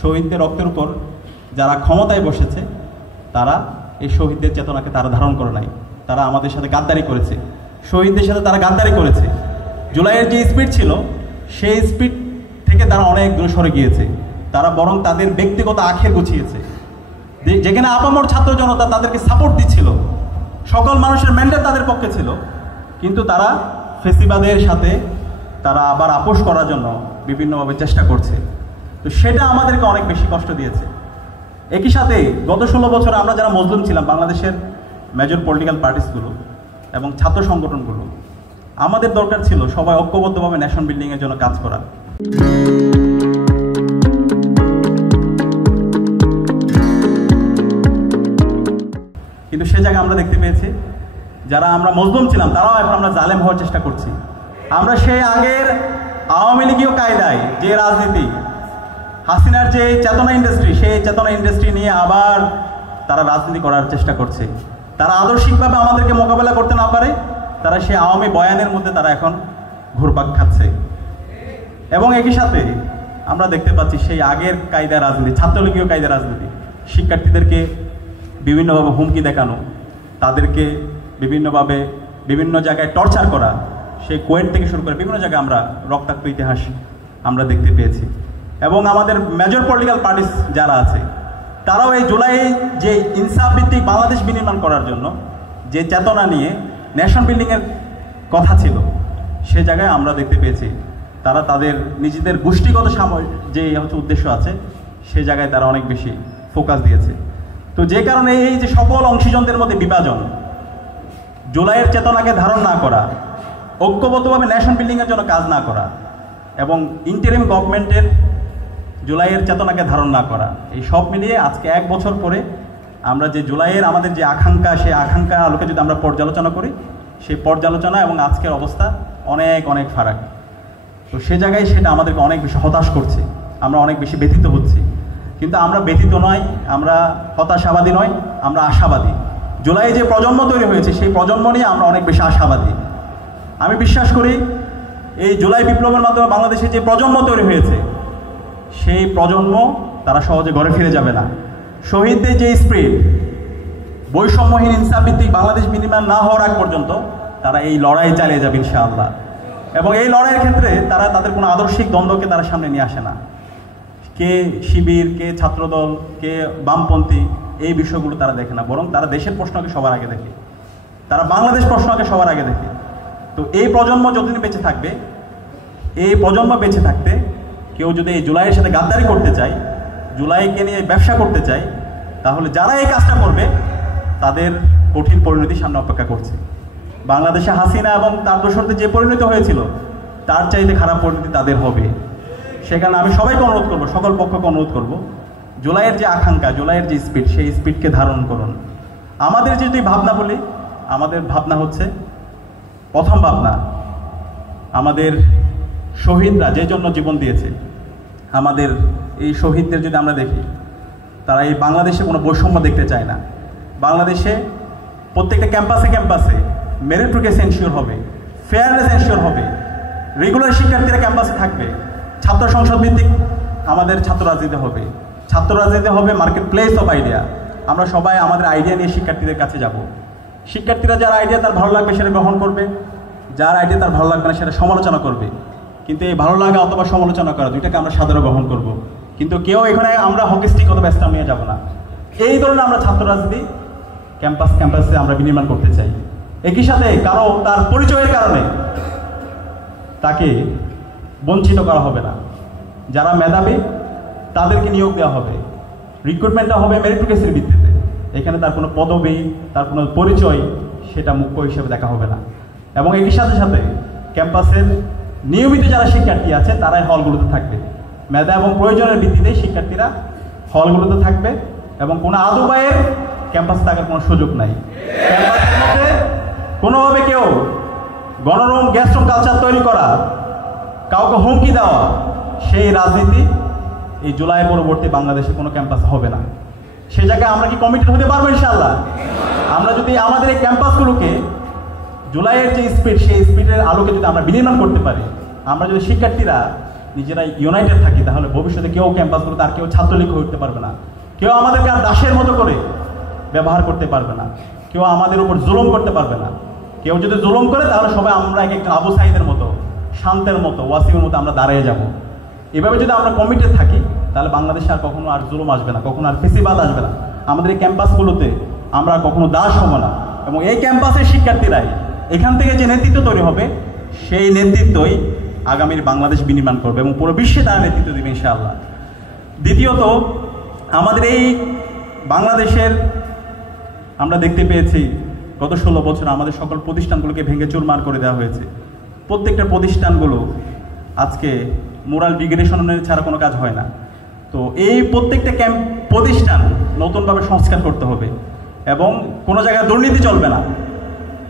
শহীদদের রক্তের উপর যারা ক্ষমতায় বসেছে তারা এই শহীদদের চেতনাকে তারা ধারণ করে নাই। তারা আমাদের সাথে গাদ্দারি করেছে, শহীদদের সাথে তারা গাদ্দারি করেছে। জুলাইয়ের যে স্পিড ছিল সেই স্পিড থেকে তারা অনেক দূরে সরে গিয়েছে। তারা বরং তাদের ব্যক্তিগত আখের গুছিয়েছে। যেখানে আপামর ছাত্র জনতা তাদেরকে সাপোর্ট দিচ্ছিল, সকল মানুষের ম্যান্ডেট তাদের পক্ষে ছিল, কিন্তু তারা ফেসিবাদের সাথে তারা আবার আপোষ করার জন্য বিভিন্নভাবে চেষ্টা করছে। তো সেটা আমাদেরকে অনেক বেশি কষ্ট দিয়েছে। একই সাথে গত 16 বছর আমরা যারা মজলুম ছিলাম, বাংলাদেশের মেজর পলিটিক্যাল পার্টিসগুলো এবং ছাত্র সংগঠনগুলো, আমাদের দরকার ছিল সবাই ঐক্যবদ্ধভাবে ন্যাশন বিল্ডিংয়ের জন্য কাজ করা। কিন্তু সে জায়গায় আমরা দেখতে পেয়েছি যারা আমরা মজলুম ছিলাম তারাও এখন আমরা জালেম হওয়ার চেষ্টা করছি। আমরা সেই আগের আওয়ামী লীগীয় কায়দায় যে রাজনীতি, হাসিনার যে চেতনা ইন্ডাস্ট্রি, সেই চেতনা ইন্ডাস্ট্রি নিয়ে আবার তারা রাজনীতি করার চেষ্টা করছে। তারা আদর্শিকভাবে আমাদেরকে মোকাবেলা করতে না পারে, তারা সেই আওয়ামী বয়ানের মধ্যে তারা এখন ঘুরপাক খাচ্ছে। এবং একই সাথে আমরা দেখতে পাচ্ছি সেই আগের কায়দা রাজনীতি, ছাত্রলীগীয় কায়দা রাজনীতি, শিক্ষার্থীদেরকে বিভিন্নভাবে হুমকি দেখানো, তাদেরকে বিভিন্নভাবে বিভিন্ন জায়গায় টর্চার করা, সেই কোয়েট থেকে শুরু করে বিভিন্ন জায়গায় আমরা রক্তাক্ত ইতিহাস আমরা দেখতে পেয়েছি। এবং আমাদের মেজর পলিটিক্যাল পার্টিস যারা আছে তারাও এই জুলাই যে ইনসাফ ভিত্তিক বাংলাদেশ বিনির্মাণ করার জন্য যে চেতনা নিয়ে ন্যাশন বিল্ডিংয়ের কথা ছিল, সে জায়গায় আমরা দেখতে পেয়েছি তারা তাদের নিজেদের গোষ্ঠীগত যে উদ্দেশ্য আছে সে জায়গায় তারা অনেক বেশি ফোকাস দিয়েছে। তো যে কারণে এই যে সকল অংশীজনদের মধ্যে বিভাজন, জুলাইয়ের চেতনাকে ধারণ না করা, ঐক্যবদ্ধভাবে ন্যাশন বিল্ডিংয়ের জন্য কাজ না করা এবং ইন্টারিম গভর্নমেন্টের জুলাইয়ের চেতনাকে ধারণ না করা, এই সব মিলিয়ে আজকে 1 বছর পরে আমরা যে জুলাইয়ের আমাদের যে আকাঙ্ক্ষা, সেই আকাঙ্ক্ষার আলোকে যদি আমরা পর্যালোচনা করি, সেই পর্যালোচনা এবং আজকের অবস্থা অনেক অনেক ফারাক। তো সে জায়গায় সেটা আমাদেরকে অনেক বেশি হতাশ করছে, আমরা অনেক বেশি ব্যথিত হচ্ছি। কিন্তু আমরা ব্যথিত নয়, আমরা হতাশাবাদী নয়, আমরা আশাবাদী। জুলাই যে প্রজন্ম তৈরি হয়েছে সেই প্রজন্ম নিয়ে আমরা অনেক বেশি আশাবাদী। আমি বিশ্বাস করি এই জুলাই বিপ্লবের মাধ্যমে বাংলাদেশে যে প্রজন্ম তৈরি হয়েছে সেই প্রজন্ম তারা সহজে ঘরে ফিরে যাবে না। শহীদদের যে স্পিরিট, বৈষম্যহীন ইনসাফ ভিত্তিক বাংলাদেশ বিনির্মাণ না হওয়ার আগ পর্যন্ত তারা এই লড়াই চালিয়ে যাবে ইনশাআল্লাহ। এবং এই লড়াইয়ের ক্ষেত্রে তারা তাদের কোনো আদর্শিক দ্বন্দ্বকে তারা সামনে নিয়ে আসে না। কে শিবির, কে ছাত্রদল, কে বামপন্থী, এই বিষয়গুলো তারা দেখে না, বরং তারা দেশের প্রশ্নকে সবার আগে দেখে, তারা বাংলাদেশ প্রশ্নকে সবার আগে দেখে। তো এই প্রজন্ম যতদিন বেঁচে থাকবে, এই প্রজন্ম বেঁচে থাকতে কেউ যদি এই জুলাইয়ের সাথে গাদ্দারি করতে চায়, জুলাইকে নিয়ে ব্যবসা করতে চায়, তাহলে যারা এই কাজটা করবে তাদের কঠিন পরিণতির সামনে অপেক্ষা করছে। বাংলাদেশে হাসিনা এবং তার দোসরদের যে পরিণতি হয়েছিল তার চাইতে খারাপ পরিণতি তাদের হবে। সেখানে আমি সবাইকে অনুরোধ করবো, সকল পক্ষকে অনুরোধ করব, জুলাইয়ের যে আকাঙ্ক্ষা, জুলাইয়ের যে স্পিড, সেই স্পিডকে ধারণ করুন। আমাদের যদি ভাবনা বলি, আমাদের ভাবনা হচ্ছে, প্রথম ভাবনা আমাদের শহীদরা যে জন্য জীবন দিয়েছে, আমাদের এই শহীদদের যদি আমরা দেখি, তারা এই বাংলাদেশে কোনো বৈষম্য দেখতে চায় না। বাংলাদেশে প্রত্যেকটা ক্যাম্পাসে ক্যাম্পাসে মেরিটোরিয়াস এনশিওর হবে, ফেয়ারনেস এনশিওর হবে, রেগুলার শিক্ষার্থীরা ক্যাম্পাসে থাকবে, ছাত্র সংসদ ভিত্তিক আমাদের ছাত্র রাজনীতি হবে, ছাত্র রাজনীতি হবে মার্কেট প্লেস অফ আইডিয়া। আমরা সবাই আমাদের আইডিয়া নিয়ে শিক্ষার্থীদের কাছে যাব। শিক্ষার্থীরা যার আইডিয়া তার ভালো লাগবে সেটা গ্রহণ করবে, যার আইডিয়া তার ভালো লাগবে না সেটা সমালোচনা করবে। কিন্তু এই ভালো লাগা অথবা সমালোচনা করা দুইটাকে আমরা সাদরে গ্রহণ করব। কিন্তু কেউ এখানে আমরা হকিস্টিক অথবা স্টাম নিয়ে যাব না। এই ধরনের আমরা ছাত্র রাজনীতি ক্যাম্পাসে আমরা বিনির্মাণ করতে চাই। একই সাথে কারো তার পরিচয়ের কারণে তাকে বঞ্চিত করা হবে না। যারা মেধাবী তাদেরকে নিয়োগ দেওয়া হবে, রিক্রুটমেন্টটা হবে মেরিটোরিয়াসের ভিত্তিতে। এখানে তার কোনো পদবি, তার কোনো পরিচয়, সেটা মুখ্য হিসেবে দেখা হবে না। এবং একই সাথে সাথে ক্যাম্পাসের নিয়মিত যারা শিক্ষার্থী আছে তারাই হলগুলোতে থাকবে। মেধা এবং প্রয়োজনের ভিত্তিতে শিক্ষার্থীরা হলগুলোতে থাকবে এবং কোনো আদুবাইয়ের ক্যাম্পাসে থাকার কোনো সুযোগ নাই। ক্যাম্পাসের মধ্যে কোনোভাবে কেউ গণরুম, গ্যাস্ট্রুম কালচার তৈরি করা, কাউকে হুমকি দেওয়া, সেই রাজনীতি এই জুলাই পরবর্তী বাংলাদেশে কোনো ক্যাম্পাসে হবে না। সে জায়গায় আমরা কি কমিটেড হতে পারবো ইনশাআল্লাহ? আমরা যদি আমাদের এই ক্যাম্পাসগুলোকে জুলাইয়ের যে স্পিড, সেই স্পিডের আলোকে যদি আমরা বিনির্মাণ করতে পারি, আমরা যদি শিক্ষার্থীরা নিজেরা ইউনাইটেড থাকি, তাহলে ভবিষ্যতে কেউ ক্যাম্পাসগুলোতে আর কেউ ছাত্রলীগ হয়ে উঠতে পারবে না, কেউ আমাদেরকে আর দাসের মতো করে ব্যবহার করতে পারবে না, কেউ আমাদের উপর জুলুম করতে পারবে না। কেউ যদি জুলুম করে তাহলে সবাই আমরা এক একটা আবু সাইদের মতো, শান্তের মতো, ওয়াসিমের মতো আমরা দাঁড়িয়ে যাব। এভাবে যদি আমরা কমিটেড থাকি তাহলে বাংলাদেশে আর কখনো আর জুলুম আসবে না, কখনো আর ফেসিবাদ আসবে না। আমাদের এই ক্যাম্পাসগুলোতে আমরা কখনো দাস হব না, এবং এই ক্যাম্পাসের শিক্ষার্থীরাই এখান থেকে যে নেতৃত্ব তৈরি হবে সেই নেতৃত্বই আগামীর বাংলাদেশ বিনির্মাণ করবে এবং পুরো বিশ্বে তারা নেতৃত্ব দেবে ইনশাআল্লাহ। দ্বিতীয়ত, আমাদের এই বাংলাদেশের আমরা দেখতে পেয়েছি গত 16 বছর আমাদের সকল প্রতিষ্ঠানগুলোকে ভেঙে চুরমার করে দেওয়া হয়েছে। প্রত্যেকটা প্রতিষ্ঠানগুলো আজকে মোরাল ডিগ্রেডেশনের ছাড়া কোনো কাজ হয় না। তো এই প্রত্যেকটা প্রতিষ্ঠান নতুনভাবে সংস্কার করতে হবে এবং কোনো জায়গায় দুর্নীতি চলবে না।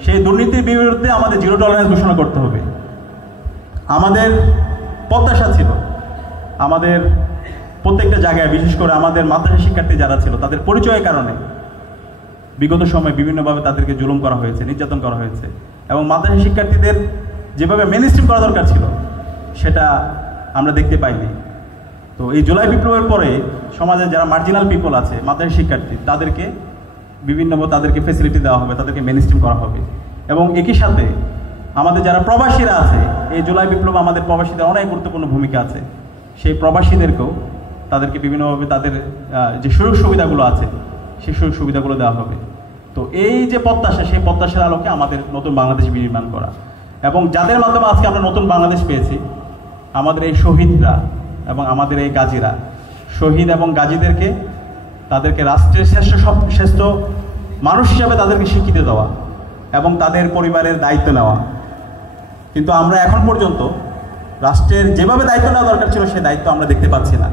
সেই দুর্নীতির বিরুদ্ধে আমাদের জিরো টলারেন্স ঘোষণা করতে হবে। আমাদের প্রত্যাশা ছিল আমাদের প্রত্যেকটা জায়গায়, বিশেষ করে আমাদের মাদ্রাসা শিক্ষার্থী যারা ছিল তাদের পরিচয়ের কারণে বিগত সময়ে বিভিন্নভাবে তাদেরকে জুলুম করা হয়েছে, নির্যাতন করা হয়েছে, এবং মাদ্রাসা শিক্ষার্থীদের যেভাবে মেনস্ট্রিম করা দরকার ছিল সেটা আমরা দেখতে পাইনি। তো এই জুলাই বিপ্লবের পরে সমাজে যারা মার্জিনাল পিপল আছে, মাদ্রাসা শিক্ষার্থী, তাদেরকে বিভিন্নভাবে তাদেরকে ফেসিলিটি দেওয়া হবে, তাদেরকে মেনস্ট্রিম করা হবে। এবং একই সাথে আমাদের যারা প্রবাসীরা আছে, এই জুলাই বিপ্লব আমাদের প্রবাসীদের অনেক গুরুত্বপূর্ণ ভূমিকা আছে। সেই প্রবাসীদেরকেও তাদেরকে বিভিন্নভাবে তাদের যে সুযোগ সুবিধাগুলো আছে সেই সুযোগ সুবিধাগুলো দেওয়া হবে। তো এই যে প্রত্যাশা, সেই প্রত্যাশার আলোকে আমাদের নতুন বাংলাদেশ বিনির্মাণ করা, এবং যাদের মাধ্যমে আজকে আমরা নতুন বাংলাদেশ পেয়েছি, আমাদের এই শহীদরা এবং আমাদের এই গাজীরা, শহীদ এবং গাজীদেরকে তাদেরকে রাষ্ট্রের শ্রেষ্ঠ মানুষ হিসাবে তাদেরকে স্বীকৃতি দেওয়া এবং তাদের পরিবারের দায়িত্ব নেওয়া। কিন্তু আমরা এখন পর্যন্ত রাষ্ট্রের যেভাবে দায়িত্ব নেওয়া দরকার ছিল সেই দায়িত্ব আমরা দেখতে পাচ্ছি না।